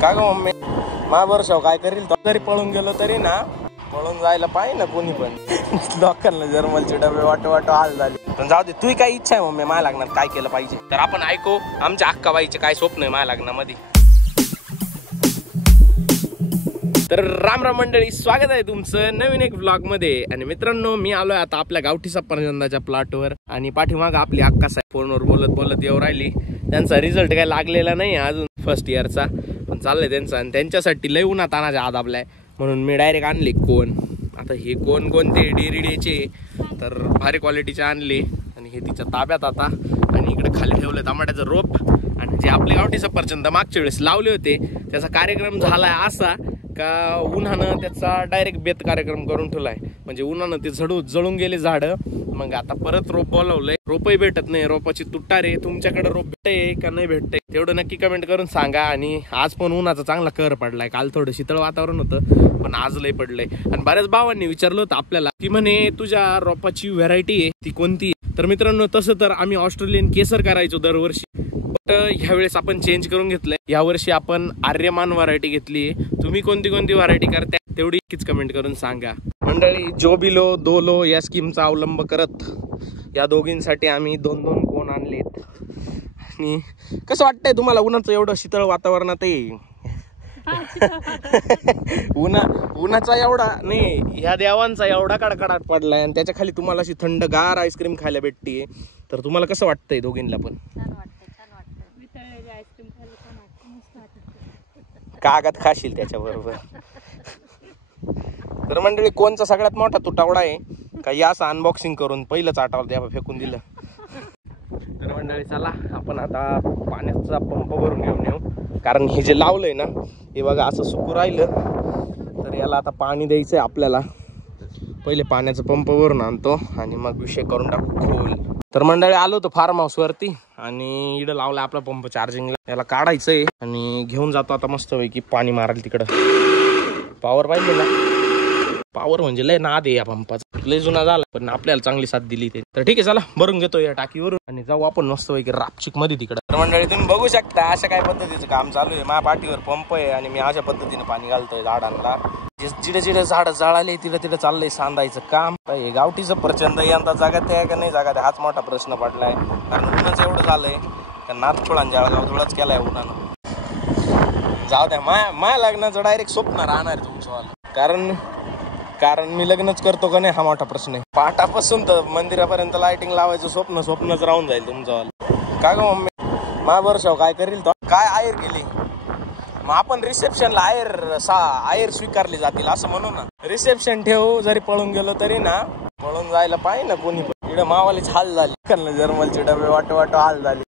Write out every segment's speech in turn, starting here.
का ग मम्मी मा वर्षाव काय करील तरी पळून गेलो तरी ना पळून जायला पाहिजे ना कोणी पण लोकांना जर्मलचे डबे वाटो हाल झाले पण जाऊ दे तुही काय इच्छा आहे मम्मी माझ्या लग्नात काय केलं पाहिजे तर आपण ऐकू आमच्या अक्काबाईचे काय स्वप्न आहे माझ्या लग्नामध्ये। तर राम राम मंडळी, स्वागत आहे तुमचं नवीन एक व्लॉग मध्ये। आणि मित्रांनो मी आलोय आता आपल्या गावठी सफरचंदाच्या प्लॉटवर आणि पाठीमाग आपली अक्का साहेब फोनवर बोलत येऊ राहिली। त्यांचा रिझल्ट काय लागलेला नाही अजून फर्स्ट इयरचा, पण चाललंय त्यांचा आणि त्यांच्यासाठी लय उन्हात तानाच्या आत आपलाय म्हणून मी डायरेक्ट आणले कोण। आता हे कोण कोणते डेरिडेचे तर भारी क्वालिटीचे आणले आणि हे तिच्या ताब्यात आता। आणि इकडे खाली ठेवले टमाट्याचं रोप आणि जे आपले गावठी सफरचंद मागच्या वेळेस लावले होते त्याचा कार्यक्रम झालाय असा का उन्हानं त्याचा डायरेक्ट बेत कार्यक्रम करून ठेवलाय, म्हणजे उन्हानं ते जळून गेले झाड। मग आता परत रोप बोलावलंय, रोपही भेटत नाही, रोपाची तुटारे तुमच्याकडे रोप भेटते का नाही भेटते तेवढं नक्की कमेंट करून सांगा। आणि आज पण उन्हाचा चांगला कहर पडलाय, काल थोडं शीतळ वातावरण होतं पण आज लय पडलंय। आणि बऱ्याच भावांनी विचारलं होतं आपल्याला की म्हणे तुझ्या रोपाची व्हरायटी आहे ती कोणती। तर मित्रांनो तसं तर आम्ही ऑस्ट्रेलियन केसर करायचो दरवर्षी, बट ह्यावेळेस आपण चेंज करून घेतलंय, यावर्षी आपण आर्यमान व्हरायटी घेतली। तुम्ही कोणती व्हरायटी करताय तेवढी नक्कीच कमेंट करून सांगा। मंडळी जोबिलो दोलो या स्कीमचा अवलंब करत या दोघींसाठी आम्ही दोन कोण आणलेत। आणि कसं वाटतंय तुम्हाला उन्हाचं एवढं शीतळ वातावरणात उन्हाचा एवढा नाही, ह्या देवांचा एवढा कडकडाट पडलाय आणि त्याच्या खाली तुम्हाला अशी थंडगार आईस्क्रीम खायला भेटतीये, तर तुम्हाला कसं वाटतंय दोघींना पण? कागद खाशील त्याच्याबरोबर। तर मंडळी कोणचा सगळ्यात मोठा तुटावडा आहे का या असं अनबॉक्सिंग करून पहिलंच आटावलं द्या फेकून दिलं। तर मंडळी चला आपण आता पाण्याचा पंप भरून घेऊन येऊ, कारण हे जे लावलंय ना हे बघा असं सुकू राहिलं तर याला आता पाणी द्यायचंय आपल्याला। पहिले पाण्याचा पंप भरून आणतो आणि मग विषय करून टाकू खोल। तर मंडळी आलो होतो फार्म हाऊस वरती आणि इकडं लावला आपला पंप चार्जिंगला, याला काढायचंय आणि घेऊन जातो आता मस्त पैकी पाणी मारायला तिकडं। पॉवर पाहिजे ना, पॉवर म्हणजे लय नाद आहे या पंपाचा, लय जुना झाला पण आपल्याला चांगली साथ दिली ते। तर ठीक आहे चला भरून घेतो या टाकीवरून आणि जाऊ आपण मस्त पैकी रापचिक मध्ये तिकडं। तर मंडळी तुम्ही बघू शकता अशा काय पद्धतीचं काम चालू आहे, माझ्या पाठीवर पंप आहे आणि मी अशा पद्धतीने पाणी घालतोय झाडांना। जिडे झाड जळाले तिथं चाललंय सांधायचं काम। हे गावठी सफरचंद यंदा जागात आहे का नाही जागात आहे हाच मोठा प्रश्न पडलाय, कारण उन्हाचं एवढं झालंय का नाथखोळान जळगाव धुळाच केलाय उन्हानं। जाऊ द्या, माया लग्नाचं डायरेक्ट स्वप्न राहणार आहे तुमचं, कारण मी लग्नच करतो का नाही हा मोठा प्रश्न आहे। पाटापासून तर मंदिरापर्यंत लाइटिंग लावायचं स्वप्नच राहून जाईल तुमचं। का ग मम्मी मा वर्षाव काय करील तो काय आयर गेली मग आपण रिसेप्शनला आयर स्वीकारली जातील असं म्हणू ना। रिसेप्शन ठेवू जरी पळून गेलो तरी ना पळून जायला पाहिजे ना कोणी पण। इकडे मावालीच हाल झाली, जर्मलचे डबे वाटो हाल झाले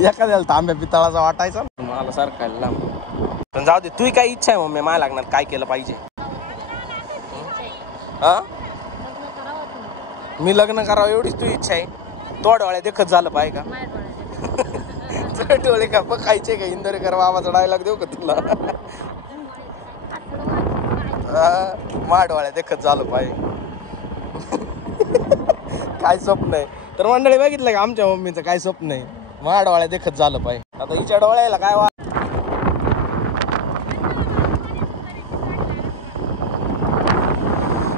एखाद्याला तांब्या पितळाचा वाटायचा मला सारखायला लांब। पण जाऊ दे तुही काय इच्छा आहे मम्मी माझ्या लग्नात काय केलं पाहिजे? मी लग्न करावं एवढीच तू इच्छा आहे? तो डोळ्या देखत झालं पाहिजे का डोळे का खायचे का? इंदोरीकर बाबाचा डायलॉग देऊ का तुला? मा डोळ्या देखत झालं पाहिजे काय स्वप्न आहे? तर मंडळी बघितलं का आमच्या मम्मीचं काय स्वप्न आहे? मा डोळ्या देखत झालं पाहिजे। आता हिच्या डोळ्याला काय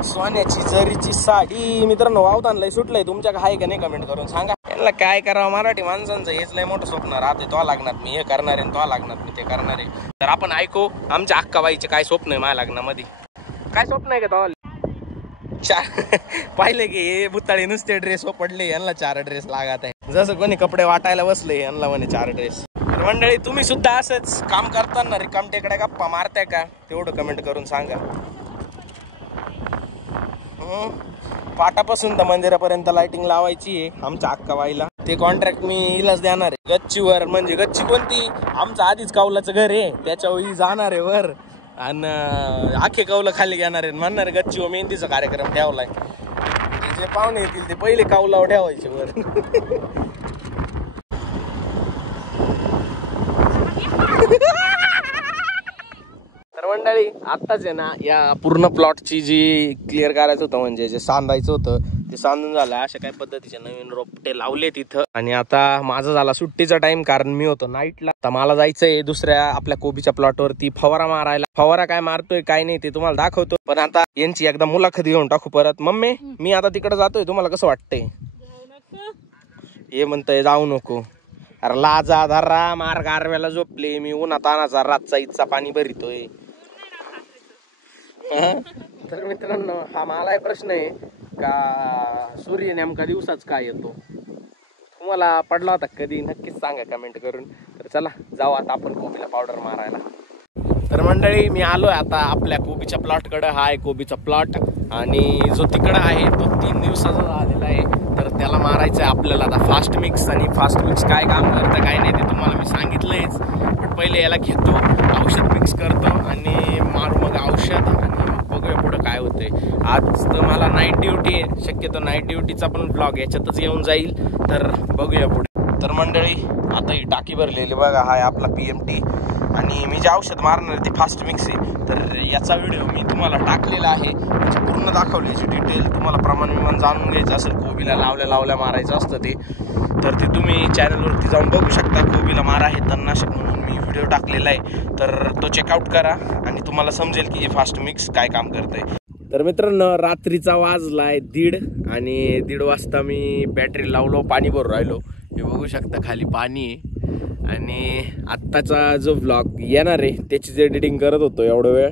सोन्याची जरीची साडी। मित्रांनो वावदान लय सुटलंय, तुमच्या आहे का नाही कमेंट करून सांगा। यांना काय करावं मराठी माणसांचं हेच लय मोठं स्वप्न राहते, तो लागणार मी हे करणार आहे, तो लागणार मी ते करणार आहे। तर आपण ऐकू आमच्या अक्काबाईचे काय स्वप्न आहे माझ्या लग्नामध्ये। काय स्वप्न आहे का तो? पाहिले की हे भुताळे नुसते ड्रेस पडले, यांना 4 ड्रेस लागत आहे, जसं कोणी कपडे वाटायला बसले यांना म्हणे 4 ड्रेस। तर मंडळी तुम्ही सुद्धा असंच काम करताना रिकाम टेकड्या गप्पा मारताय का तेवढं कमेंट करून सांगा। पाटापासून तर मंदिरापर्यंत लाइटिंग लावायची आहे आमच्या अक्काबाईला, ते कॉन्ट्रॅक्ट मी हिलाच देणार आहे। गच्चीवर म्हणजे गच्ची कोणती, आमचं आधीच कौलाचं घर आहे त्याच्यावर जाणार आहे वर आणि आखे कौलं खाली घेणार आहे, म्हणणार गच्चीवर मेहंदीचा कार्यक्रम ठेवलाय, जे पाहुणे येतील ते पहिले कौलावर ठेवायचे वर। तर मंडळी आत्ताच आहे ना या पूर्ण प्लॉटची जी क्लिअर करायचं होतं म्हणजे जे सांधायचं होतं ते सांधून झालं. अशा काही पद्धतीचे नवीन रोपटे लावले तिथं. आणि आता माझा झाला सुट्टीचा टाइम, कारण मी होतो नाईटला. तर मला जायचंय दुसऱ्या आपल्या कोबीच्या प्लॉटवरती फवारा मारायला. फवारा काय मारतोय काय नाही ते तुम्हाला दाखवतो, पण आता यांची एकदा मुलाखत घेऊन टाकू परत. मम्मी मी आता तिकडे जातोय, तुम्हाला कसं वाटतंय? हे म्हणतंय जाऊ नको. अरे लाजा धरा मार गारव्याला झोपले मी, उन्हात तानाचा रातचा इच्छा पाणी भरितोय. तर मित्रांनो हा मला प्रश्न आहे का सूर्य नेमका दिवसाच काय येतो, तुम्हाला पडला होता कधी? नक्कीच सांगा कमेंट करून. तर चला जाऊ आता आपण कोबीला पावडर मारायला. तर मंडळी मी आलोय आता आपल्या कोबीच्या प्लॉटकडे. हा आहे कोबीचा प्लॉट आणि जो तिकडं आहे तो 3 दिवसाचा झालेला आहे. तर त्याला मारायचं आहे आपल्याला आता फास्ट मिक्स. आणि फास्ट मिक्स काय काम करतं काय नाही ते तुम्हाला मी सांगितलंयच, पण पहिले याला घेतो, औषध मिक्स करतो आणि मारू मग औषध आणि बघूया पुढं काय होतंय. आज तर मला नाईट ड्युटी आहे, शक्यतो नाईट ड्युटीचा पण ब्लॉग याच्यातच येऊन जाईल. तर बघूया पुढे. तर मंडळी आता ही टाकी भरलेली बघा, हा आहे आपला PMT आणि मी जे औषध मारणार आहे ते फास्ट मिक्स आहे. तर याचा व्हिडिओ मी तुम्हाला टाकलेला आहे, म्हणजे पूर्ण दाखवल्याची डिटेल. तुम्हाला प्रमाण विमान जाणून घ्यायचं असेल, कोबीला लावल्या मारायचं असतं ते, तर ते तुम्ही चॅनलवरती जाऊन बघू शकता. कोबीला मारा हे तणनाशक म्हणून मी व्हिडिओ टाकलेला आहे, तर तो चेकआउट करा आणि तुम्हाला समजेल की हे फास्ट मिक्स काय काम करतंय. तर मित्रांनो रात्रीचा वाजलाय 1:30 आणि 1:30 वाजता मी बॅटरी लावलो, पाणी भरून राहिलो. हे बघू शकता खाली पाणी आहे. आणि आत्ताचा जो व्लॉग येणार आहे त्याचीच एडिटिंग करत होतो एवढा वेळ.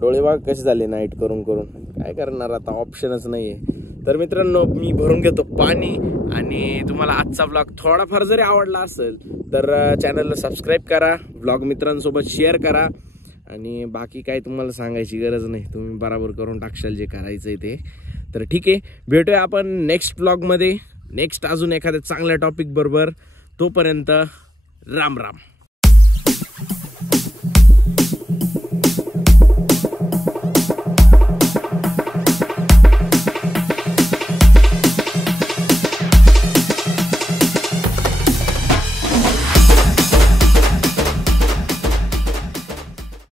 डोळे बाग कसे झाले नाईट करून करून, काय करणार आता, ऑप्शनच नाही आहे. तर मित्रांनो मी भरून घेतो पाणी. आणि तुम्हाला आजचा व्लॉग थोडाफार जरी आवडला असेल तर चॅनलला सबस्क्राईब करा, व्लॉग मित्रांसोबत शेअर करा. आणि बाकी काय तुम्हाला सांगायची गरज नाही, तुम्ही बराबर करून टाकशाल जे करायचं आहे ते. तर ठीक आहे, भेटूया आपण नेक्स्ट व्लॉगमध्ये, नेक्स्ट अजून एखाद्या चांगल्या टॉपिक बरोबर. तोपर्यंत राम राम.